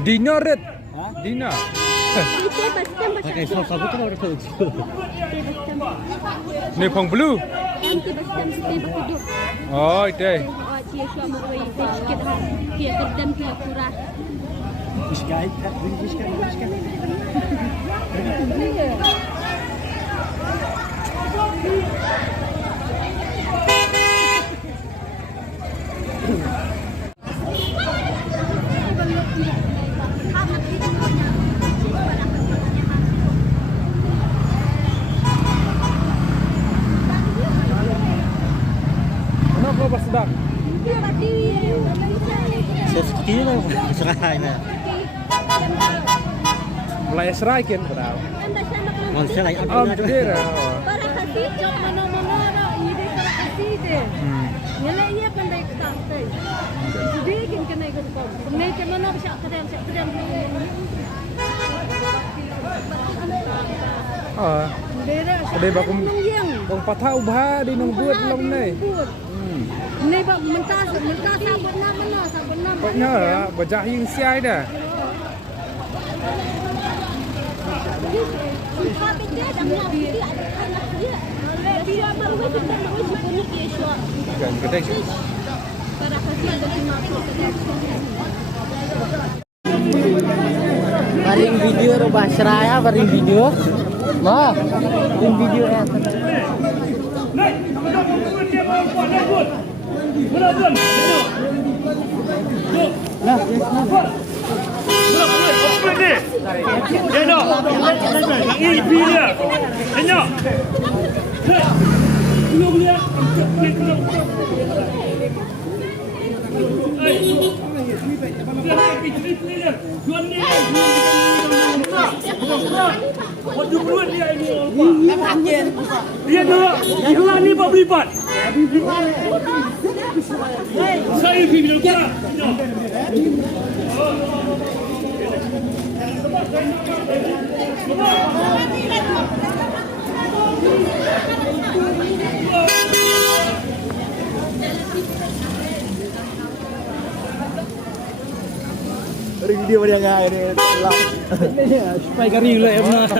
Dina Red. Dina. Pakai sos apa tu orang tahu. Ni Phong Blue. Oh, itu. Kenapa pas sedang? Sesekali lah serai na. Mulai serai kan padahal. Mau serai Oh, dia. Para kasih jom mana-mana ide para kasih deh. Nyala iya pandai kasih. Jadi kan kena ikut kau. Kemudian ke mana bisa kedam. Oh. Ada bakum. Bang patah ubah di nong buat long ni. Ni bak mentah sabun nama. Pokoknya bajak yang siai dah. Kan kedai. Baring video rubah seraya baring video. Nah, baring video ya. Dia dulu, yang ni apa beribat? Saya video kita. Video dia enggak ini. Supaya kari lah ya.